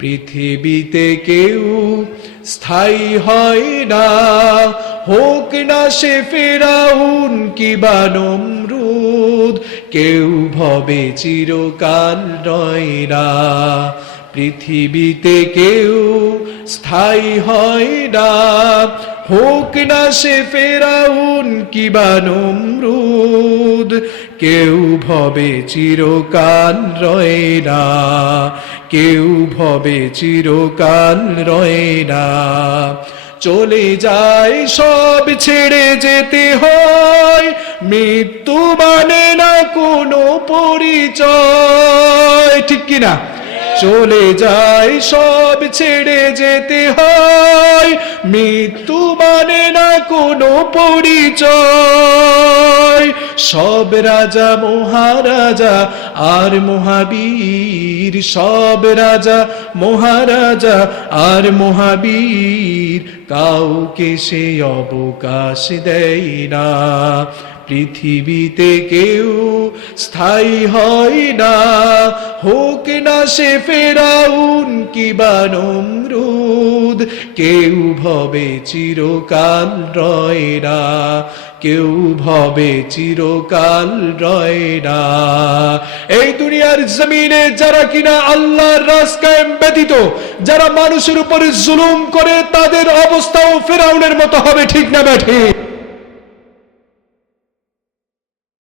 পৃথিবীতে কেউ স্থায়ী হয় না, হোক না সে ফেরাউন কিবা নমরুদ, কেউ ভবে চিরকাল রয় না। পৃথিবীতে কেউ স্থায়ী হয় না, হোক না সে ফেরাউন কিবা নমরুদ, কেউ ভবে চিরকাল রয় না, কেউ ভবে চিরকাল রয় না। চলে যায় সব ছেড়ে যেতে হয়, মৃত্যু মানে না কোনো পরিচয়, ঠিক কিনা? চলে যায় সব ছেড়ে যেতে হয়, মৃত্যু মানে না কোনো পরিচয়। সব রাজা মহারাজা আর মহাবীর, সব রাজা মহারাজা আর মহাবীর, কাউকে সে অবকাশ দেয় না। পৃথিবীতে কেউ স্থায়ী হয় না, হোক না সে ফেরাউন কিবা নমরুদ, কেউ ভবে চিরকাল রয় না, কেউ ভবে চিরকাল রয় না। এই দুনিয়ার জমিনে যারা কিনা আল্লাহর রাস্তা কায়েম ব্যতীত যারা মানুষের উপরে জুলুম করে, তাদের অবস্থাও ফেরাউনের মতো হবে, ঠিক না বেঠিক?